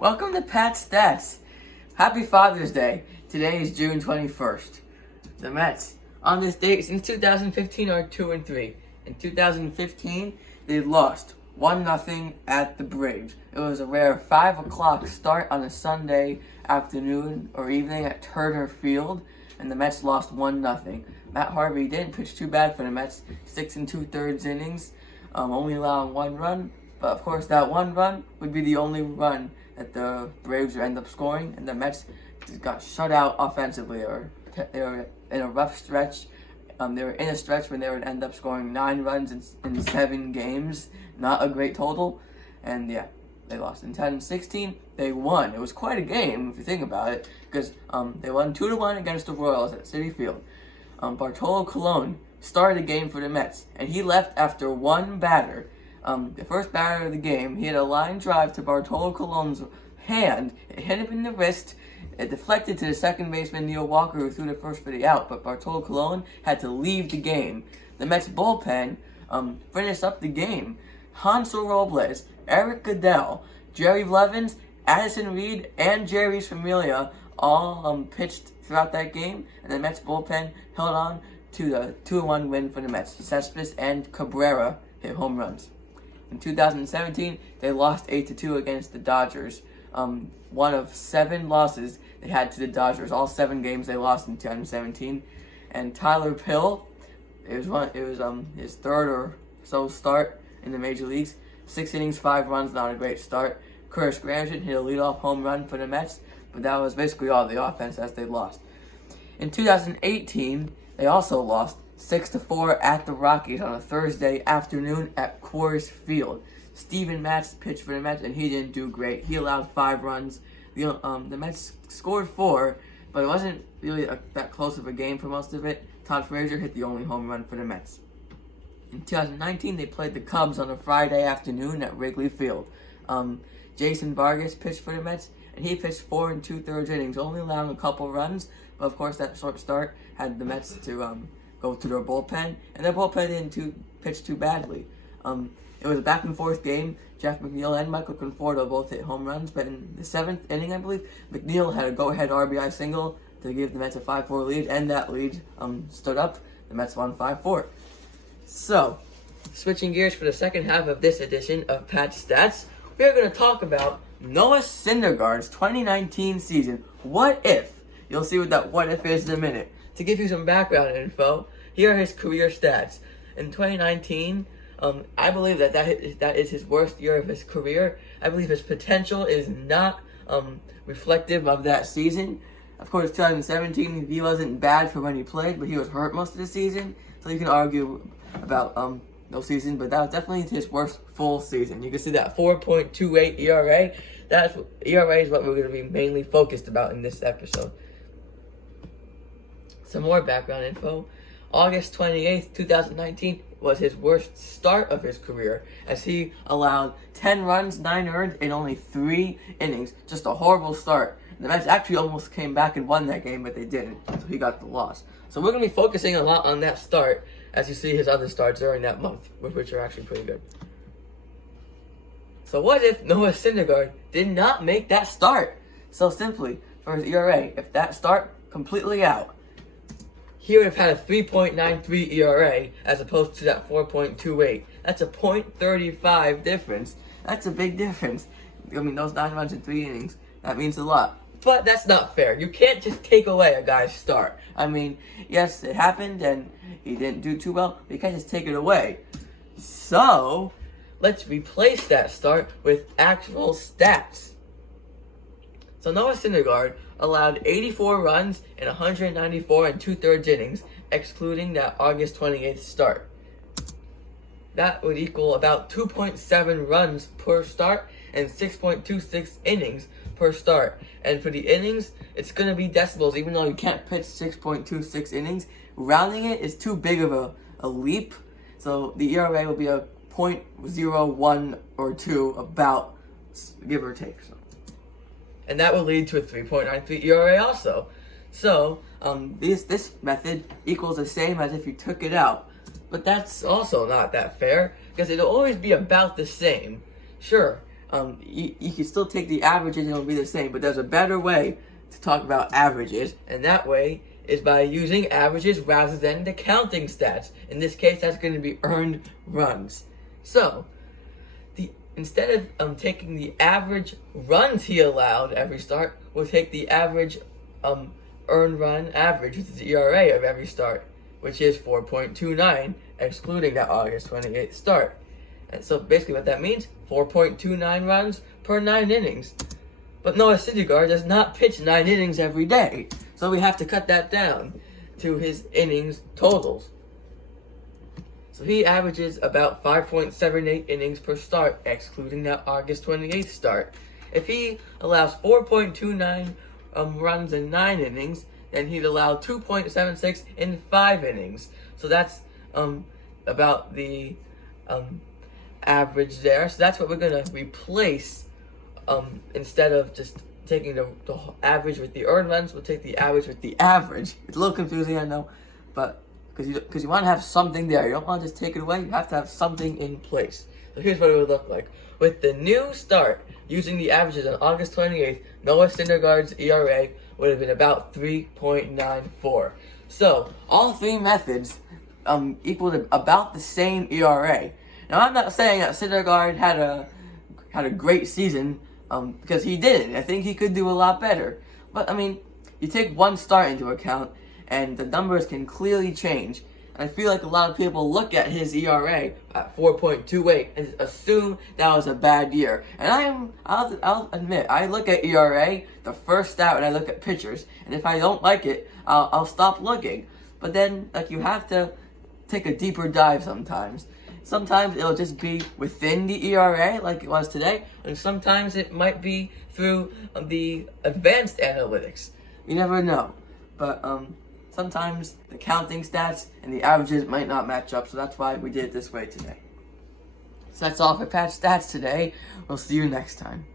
Welcome to Pat Stats. Happy Father's Day. Today is June 21st. The Mets, on this date since 2015, are 2-3. In 2015, they lost 1-0 at the Braves. It was a rare 5 o'clock start on a Sunday afternoon or evening at Turner Field, and the Mets lost 1-0. Matt Harvey didn't pitch too bad for the Mets, 6 2/3 innings, only allowing 1 run. But of course, that 1 run would be the only run that the Braves would end up scoring, and the Mets got shut out offensively. They were in a rough stretch. They were in a stretch when they would end up scoring 9 runs in 7 games. Not a great total. And yeah, they lost. In 2016, they won. It was quite a game if you think about it, because they won 2-1 against the Royals at Citi Field. Bartolo Colon started the game for the Mets, and he left after 1 batter. The first batter of the game, he had a line drive to Bartolo Colon's hand. It hit him in the wrist. It deflected to the second baseman, Neil Walker, who threw the first for the out, but Bartolo Colon had to leave the game. The Mets bullpen finished up the game. Hansel Robles, Eric Goodell, Jerry Blevins, Addison Reed, and Jerry's Familia all pitched throughout that game, and the Mets bullpen held on to the 2-1 win for the Mets. Cespedes and Cabrera hit home runs. In 2017, they lost 8-2 against the Dodgers. One of 7 losses they had to the Dodgers. All 7 games they lost in 2017. And Tyler Pill, it was his 3rd or so start in the major leagues. 6 innings, 5 runs, not a great start. Curtis Granderson hit a leadoff home run for the Mets, but that was basically all the offense as they lost. In 2018, they also lost 6-4 at the Rockies on a Thursday afternoon at Coors Field. Steven Matz pitched for the Mets, and he didn't do great. He allowed 5 runs. The Mets scored 4, but it wasn't really that close of a game for most of it. Todd Frazier hit the only home run for the Mets. In 2019, they played the Cubs on a Friday afternoon at Wrigley Field. Jason Vargas pitched for the Mets, and he pitched 4 2/3 innings, only allowing a couple runs. But of course, that short start had the Mets to go to their bullpen, and their bullpen didn't pitch too badly. It was a back-and-forth game. Jeff McNeil and Michael Conforto both hit home runs, but in the 7th inning, I believe, McNeil had a go-ahead RBI single to give the Mets a 5-4 lead, and that lead stood up. The Mets won 5-4. So, switching gears for the second half of this edition of Pat Stats, we are going to talk about Noah Syndergaard's 2019 season. What if? You'll see what that what if is in a minute. To give you some background info, here are his career stats. In 2019, I believe that is his worst year of his career. I believe his potential is not reflective of that season. Of course, 2017, he wasn't bad for when he played, but he was hurt most of the season. So you can argue about no season, but that was definitely his worst full season. You can see that 4.28 ERA. ERA is what we're going to be mainly focused about in this episode. Some more background info. August 28th, 2019 was his worst start of his career, as he allowed 10 runs, 9 earned in only 3 innings. Just a horrible start. The Mets actually almost came back and won that game, but they didn't, so he got the loss. So we're going to be focusing a lot on that start, as you see his other starts during that month, which are actually pretty good. So what if Noah Syndergaard did not make that start? So simply, for his ERA, if that start completely out, he would have had a 3.93 ERA as opposed to that 4.28. That's a .35 difference. That's a big difference. I mean, those 9 runs in 3 innings, that means a lot. But that's not fair. You can't just take away a guy's start. I mean, yes, it happened and he didn't do too well, but you can't just take it away. So, let's replace that start with actual stats. So Noah Syndergaard allowed 84 runs in 194 2/3 innings, excluding that August 28th start. That would equal about 2.7 runs per start and 6.26 innings per start. And for the innings, it's going to be decimals, even though you can't pitch 6.26 innings. Rounding it is too big of a leap, so the ERA will be a .01 or 2, about, give or take. And that will lead to a 3.93 ERA also. So, this method equals the same as if you took it out. But that's also not that fair, because it'll always be about the same. Sure, you can still take the averages and it'll be the same, but there's a better way to talk about averages, and that way is by using averages rather than the counting stats. In this case, that's going to be earned runs. So, instead of taking the average runs he allowed every start, we'll take the average earned run average, which is the ERA of every start, which is 4.29, excluding that August 28th start. And so basically what that means, 4.29 runs per 9 innings. But Noah Syndergaard does not pitch 9 innings every day, so we have to cut that down to his innings totals. So he averages about 5.78 innings per start, excluding that August 28th start. If he allows 4.29 runs in 9 innings, then he'd allow 2.76 in 5 innings. So that's about the average there. So that's what we're going to replace. Instead of just taking the average with the earned runs, we'll take the average with the average. It's a little confusing, I know, but because you want to have something there. You don't want to just take it away. You have to have something in place. So here's what it would look like. With the new start, using the averages on August 28th, Noah Syndergaard's ERA would have been about 3.94. So all three methods equaled about the same ERA. Now I'm not saying that Syndergaard had a great season, because he didn't. I think he could do a lot better. But I mean, you take one start into account, and the numbers can clearly change. And I feel like a lot of people look at his ERA at 4.28 and assume that was a bad year. And I'll admit, I look at ERA, the first stat, when I look at pitchers, and if I don't like it, I'll stop looking. But then, like, you have to take a deeper dive sometimes. Sometimes it'll just be within the ERA, like it was today, and sometimes it might be through the advanced analytics. You never know. But sometimes the counting stats and the averages might not match up, so that's why we did it this way today. So that's all for Patch Stats today. We'll see you next time.